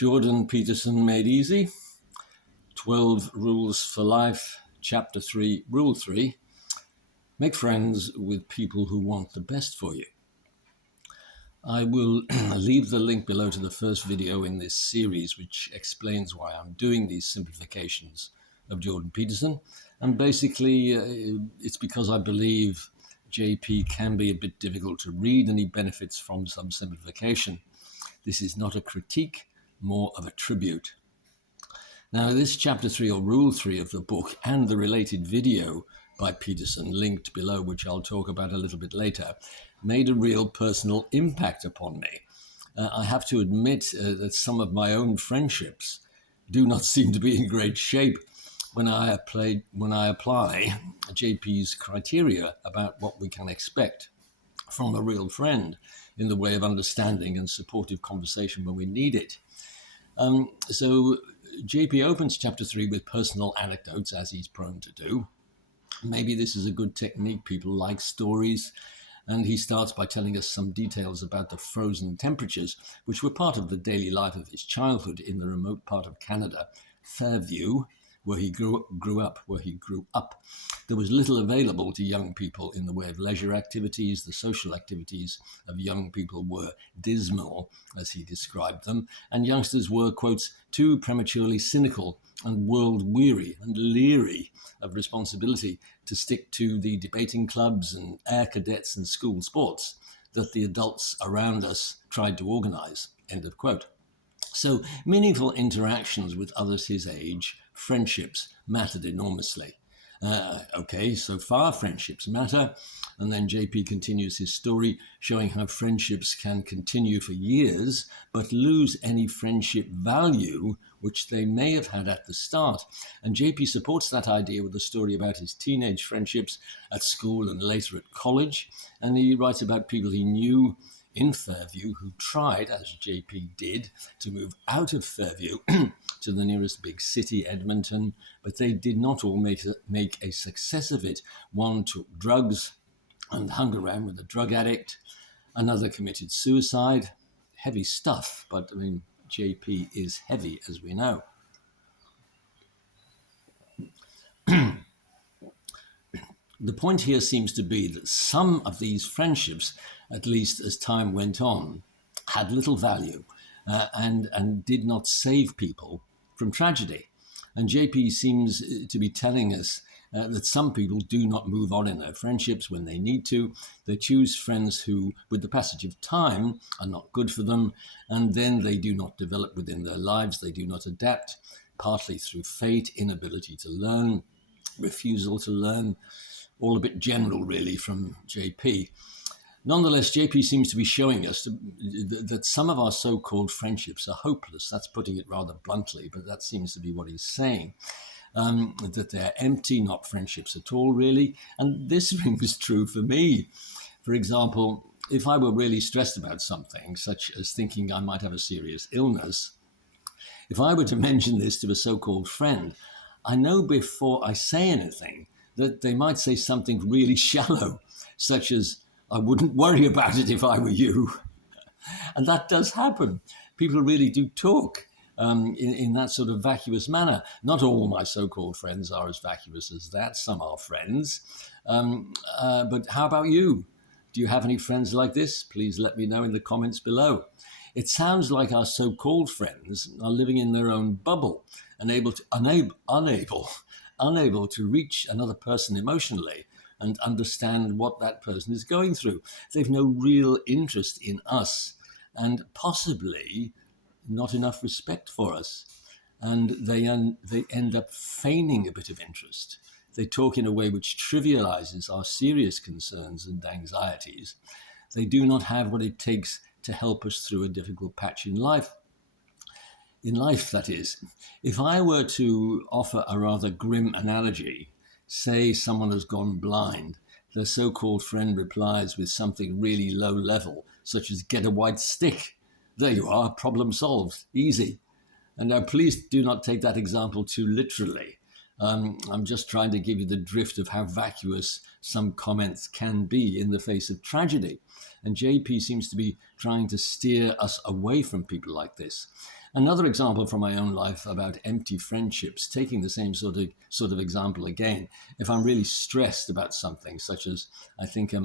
Jordan Peterson Made Easy, 12 Rules for Life, Chapter 3, Rule 3, make friends with people who want the best for you. I will leave the link below to the first video in this series, which explains why I'm doing these simplifications of Jordan Peterson. And basically, it's because I believe JP can be a bit difficult to read and he benefits from some simplification. This is not a critique, more of a tribute. Now, this chapter 3 or rule 3 of the book and the related video by Peterson, linked below, which I'll talk about a little bit later, made a real personal impact upon me. I have to admit that some of my own friendships do not seem to be in great shape when I apply JP's criteria about what we can expect from a real friend in the way of understanding and supportive conversation when we need it. So JP opens chapter 3 with personal anecdotes, as he's prone to do. Maybe this is a good technique. People like stories. And he starts by telling us some details about the frozen temperatures, which were part of the daily life of his childhood in the remote part of Canada, Fairview, where he grew up. There was little available to young people in the way of leisure activities. The social activities of young people were dismal, as he described them, and youngsters were, quotes, too prematurely cynical and world-weary and leery of responsibility to stick to the debating clubs and air cadets and school sports that the adults around us tried to organize, end of quote. So meaningful interactions with others his age, friendships, mattered enormously. Okay, so far friendships matter. And then JP continues his story, showing how friendships can continue for years, but lose any friendship value which they may have had at the start. And JP supports that idea with a story about his teenage friendships at school and later at college. And he writes about people he knew in Fairview who tried, as JP did, to move out of Fairview to the nearest big city, Edmonton, but they did not all make a success of it. One took drugs and hung around with a drug addict. Another committed suicide. Heavy stuff, but I mean, JP is heavy, as we know. The point here seems to be that some of these friendships, at least as time went on, had little value and did not save people from tragedy. And JP seems to be telling us that some people do not move on in their friendships when they need to. They choose friends who, with the passage of time, are not good for them, and then they do not develop within their lives. They do not adapt, partly through fate, inability to learn, refusal to learn, all a bit general, really, from JP. Nonetheless, JP seems to be showing us that some of our so-called friendships are hopeless. That's putting it rather bluntly, but that seems to be what he's saying. That they're empty, not friendships at all, really. And this rings true for me. For example, if I were really stressed about something, such as thinking I might have a serious illness, if I were to mention this to a so-called friend, I know before I say anything that they might say something really shallow, such as, I wouldn't worry about it if I were you. And that does happen. People really do talk in that sort of vacuous manner. Not all my so-called friends are as vacuous as that. Some are friends. But how about you? Do you have any friends like this? Please let me know in the comments below. It sounds like our so-called friends are living in their own bubble and unable to reach another person emotionally and understand what that person is going through. They've no real interest in us and possibly not enough respect for us. And they end up feigning a bit of interest. They talk in a way which trivializes our serious concerns and anxieties. They do not have what it takes to help us through a difficult patch in life. In life, that is. If I were to offer a rather grim analogy, say someone has gone blind, their so-called friend replies with something really low level, such as get a white stick. There you are, problem solved, easy. And now please do not take that example too literally. I'm just trying to give you the drift of how vacuous some comments can be in the face of tragedy. And JP seems to be trying to steer us away from people like this. Another example from my own life about empty friendships, taking the same sort of example again. If I'm really stressed about something, such as I think I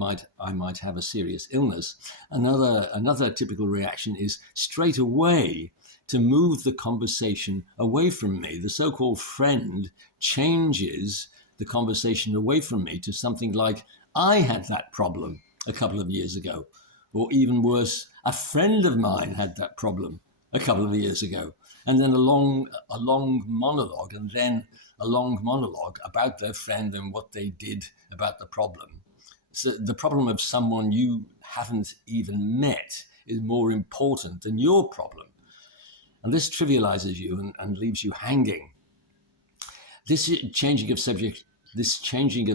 might have a serious illness, another typical reaction is straight away to move the conversation away from me. The so-called friend changes the conversation away from me to something like, I had that problem a couple of years ago. Or even worse, a friend of mine had that problem a couple of years ago. And then a long monologue, and then a long monologue about their friend and what they did about the problem. So the problem of someone you haven't even met is more important than your problem. And this trivializes you and leaves you hanging. This changing of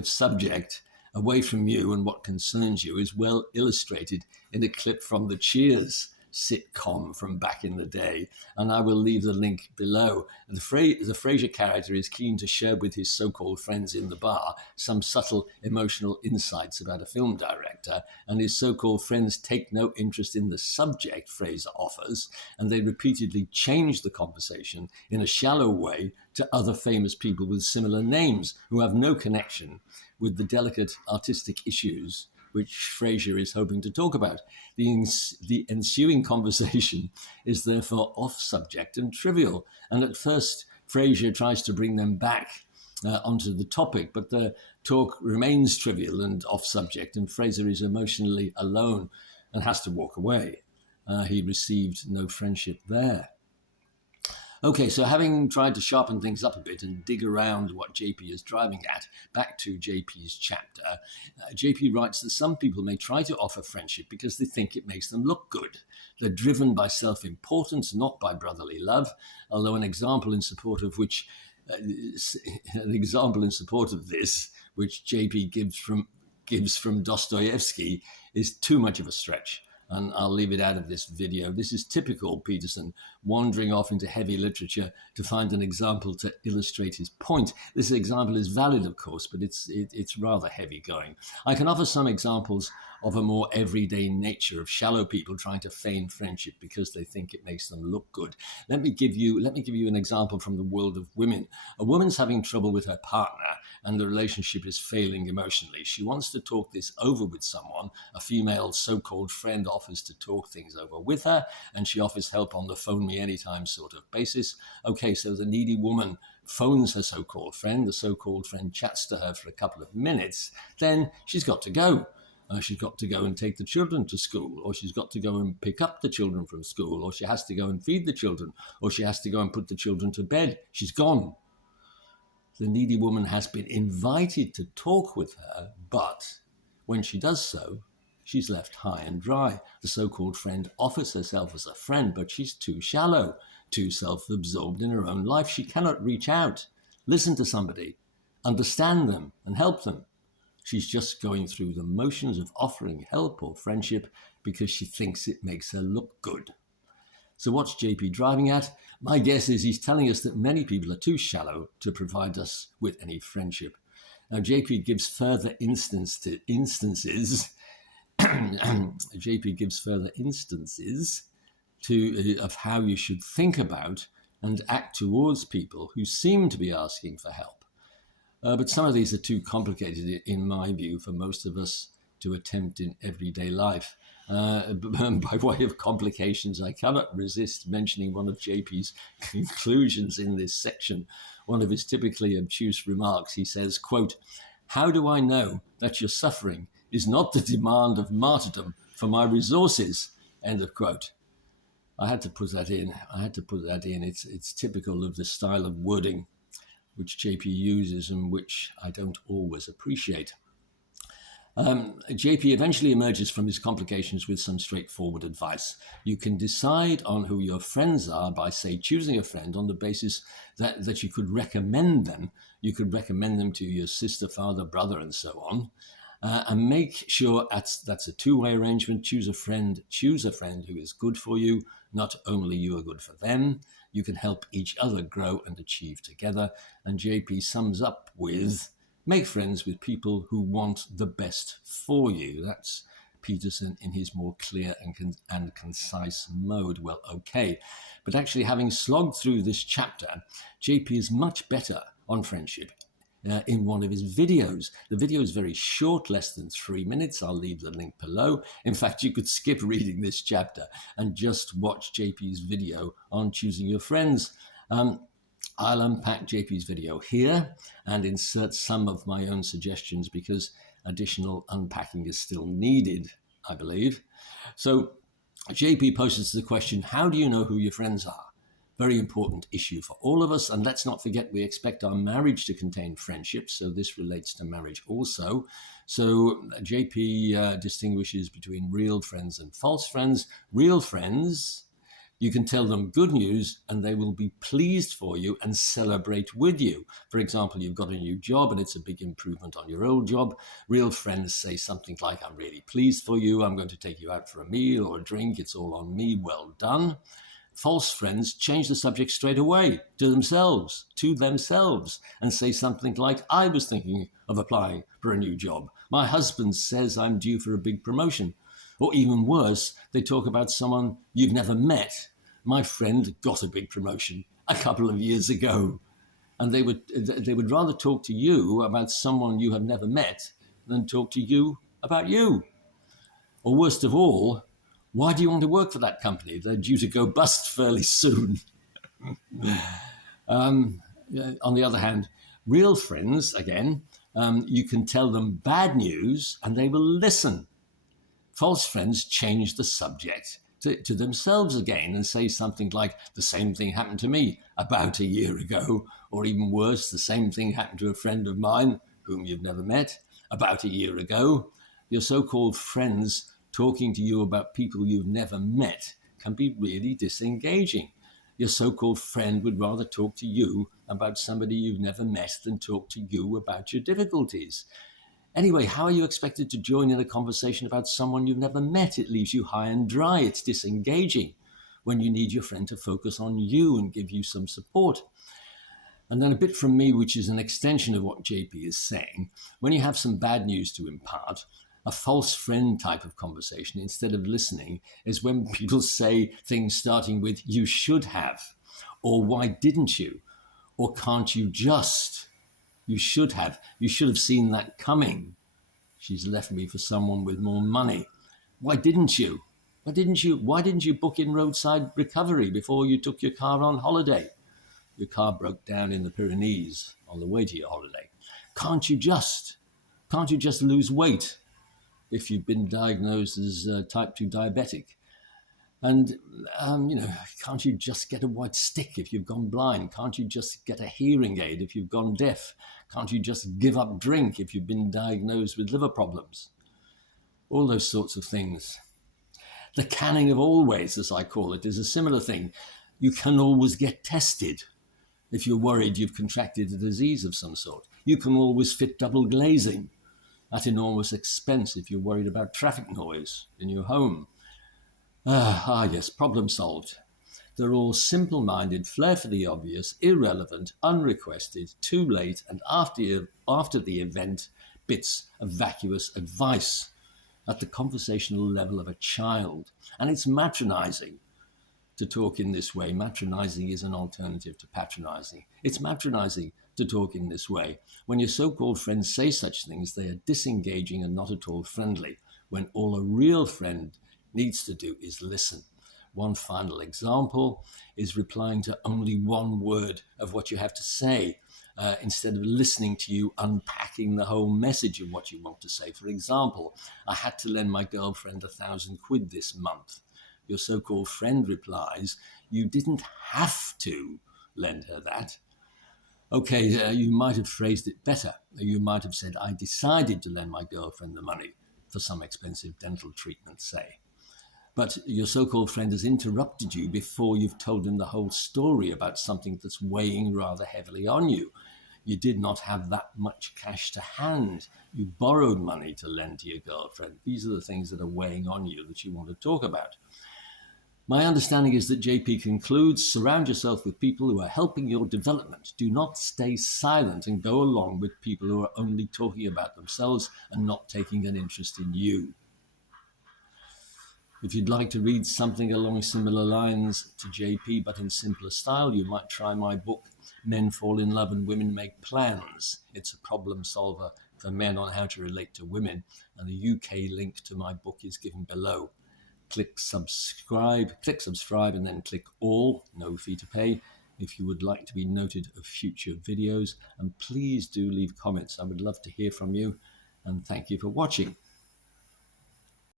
subject away from you and what concerns you is well illustrated in a clip from the Cheers sitcom from back in the day, and I will leave the link below. The Frasier character is keen to share with his so-called friends in the bar some subtle emotional insights about a film director, and his so-called friends take no interest in the subject Frasier offers, and they repeatedly change the conversation in a shallow way to other famous people with similar names who have no connection with the delicate artistic issues which Frasier is hoping to talk about. The ensuing conversation is therefore off-subject and trivial, and at first Frasier tries to bring them back onto the topic, but the talk remains trivial and off-subject, and Frasier is emotionally alone and has to walk away. He received no friendship there. Okay, so having tried to sharpen things up a bit and dig around what JP is driving at, back to JP's chapter, JP writes that some people may try to offer friendship because they think it makes them look good. They're driven by self-importance, not by brotherly love, although an example in support of this, which JP gives from Dostoevsky, is too much of a stretch. And I'll leave it out of this video. This is typical Peterson, wandering off into heavy literature to find an example to illustrate his point. This example is valid, of course, but it's rather heavy going. I can offer some examples of a more everyday nature of shallow people trying to feign friendship because they think it makes them look good. Let me give you an example from the world of women. A woman's having trouble with her partner and the relationship is failing emotionally. She wants to talk this over with someone. A female so-called friend offers to talk things over with her, and she offers help on the phone me anytime sort of basis. Okay, so the needy woman phones her so-called friend. The so-called friend chats to her for a couple of minutes. Then she's got to go. She's got to go and take the children to school, or she's got to go and pick up the children from school, or she has to go and feed the children, or she has to go and put the children to bed. She's gone. The needy woman has been invited to talk with her, but when she does so, she's left high and dry. The so-called friend offers herself as a friend, but she's too shallow, too self-absorbed in her own life. She cannot reach out, listen to somebody, understand them, and help them. She's just going through the motions of offering help or friendship because she thinks it makes her look good. So what's JP driving at? My guess is he's telling us that many people are too shallow to provide us with any friendship. Now JP gives further instances. JP gives further instances of how you should think about and act towards people who seem to be asking for help. But some of these are too complicated, in my view, for most of us to attempt in everyday life. By way of complications, I cannot resist mentioning one of JP's conclusions in this section. One of his typically obtuse remarks. He says, quote, "How do I know that your suffering is not the demand of martyrdom for my resources?" End of quote. I had to put that in. It's typical of the style of wording which JP uses and which I don't always appreciate. JP eventually emerges from his complications with some straightforward advice. You can decide on who your friends are by, say, choosing a friend on the basis that you could recommend them. You could recommend them to your sister, father, brother, and so on. And make sure that's a two-way arrangement. Choose a friend who is good for you, Not only you are good for them, you can help each other grow and achieve together. And JP sums up with, make friends with people who want the best for you. That's Peterson in his more clear and concise mode. Well, okay. But actually, having slogged through this chapter, JP is much better on friendship in one of his videos. The video is very short, less than 3 minutes. I'll leave the link below. In fact, you could skip reading this chapter and just watch JP's video on choosing your friends. I'll unpack JP's video here and insert some of my own suggestions because additional unpacking is still needed, I believe. So JP poses the question, how do you know who your friends are? Very important issue for all of us. And let's not forget, we expect our marriage to contain friendships. So this relates to marriage also. So JP distinguishes between real friends and false friends. Real friends, you can tell them good news and they will be pleased for you and celebrate with you. For example, you've got a new job and it's a big improvement on your old job. Real friends say something like, I'm really pleased for you. I'm going to take you out for a meal or a drink. It's all on me. Well done. False friends change the subject straight away to themselves, and say something like, I was thinking of applying for a new job. My husband says I'm due for a big promotion. Or even worse, they talk about someone you've never met. My friend got a big promotion a couple of years ago. And they would rather talk to you about someone you have never met than talk to you about you. Or worst of all, why do you want to work for that company? They're due to go bust fairly soon. On the other hand, real friends, again, you can tell them bad news and they will listen. False friends change the subject to themselves again and say something like, the same thing happened to me about a year ago, or even worse, the same thing happened to a friend of mine whom you've never met about a year ago. Your so-called friends talking to you about people you've never met can be really disengaging. Your so-called friend would rather talk to you about somebody you've never met than talk to you about your difficulties. Anyway, how are you expected to join in a conversation about someone you've never met? It leaves you high and dry. It's disengaging when you need your friend to focus on you and give you some support. And then a bit from me, which is an extension of what JP is saying. When you have some bad news to impart, a false friend type of conversation, instead of listening, is when people say things starting with, you should have, or why didn't you, or can't you just, you should have seen that coming. She's left me for someone with more money. Why didn't you? Why didn't you book in roadside recovery before you took your car on holiday? Your car broke down in the Pyrenees on the way to your holiday. Can't you just lose weight if you've been diagnosed as type 2 diabetic? And, can't you just get a white stick if you've gone blind? Can't you just get a hearing aid if you've gone deaf? Can't you just give up drink if you've been diagnosed with liver problems? All those sorts of things. The canning of always, as I call it, is a similar thing. You can always get tested if you're worried you've contracted a disease of some sort. You can always fit double glazing at enormous expense if you're worried about traffic noise in your home. Yes, problem solved. They're all simple-minded, flair for the obvious, irrelevant, unrequested, too late, and after the event, bits of vacuous advice at the conversational level of a child. And it's matronizing to talk in this way. Matronizing is an alternative to patronizing. It's matronizing to talk in this way. When your so-called friends say such things, they are disengaging and not at all friendly, when all a real friend needs to do is listen. One final example is replying to only one word of what you have to say, instead of listening to you unpacking the whole message of what you want to say. For example, I had to lend my girlfriend 1,000 quid this month. Your so-called friend replies, you didn't have to lend her that. Okay, you might have phrased it better. You might have said, I decided to lend my girlfriend the money for some expensive dental treatment, say. But your so-called friend has interrupted you before you've told him the whole story about something that's weighing rather heavily on you. You did not have that much cash to hand. You borrowed money to lend to your girlfriend. These are the things that are weighing on you that you want to talk about. My understanding is that JP concludes, surround yourself with people who are helping your development. Do not stay silent and go along with people who are only talking about themselves and not taking an interest in you. If you'd like to read something along similar lines to JP but in simpler style, you might try my book, Men Fall in Love and Women Make Plans. It's a problem solver for men on how to relate to women, and the UK link to my book is given below. Click subscribe, and then click all, no fee to pay, if you would like to be noted of future videos. And please do leave comments. I would love to hear from you. And thank you for watching.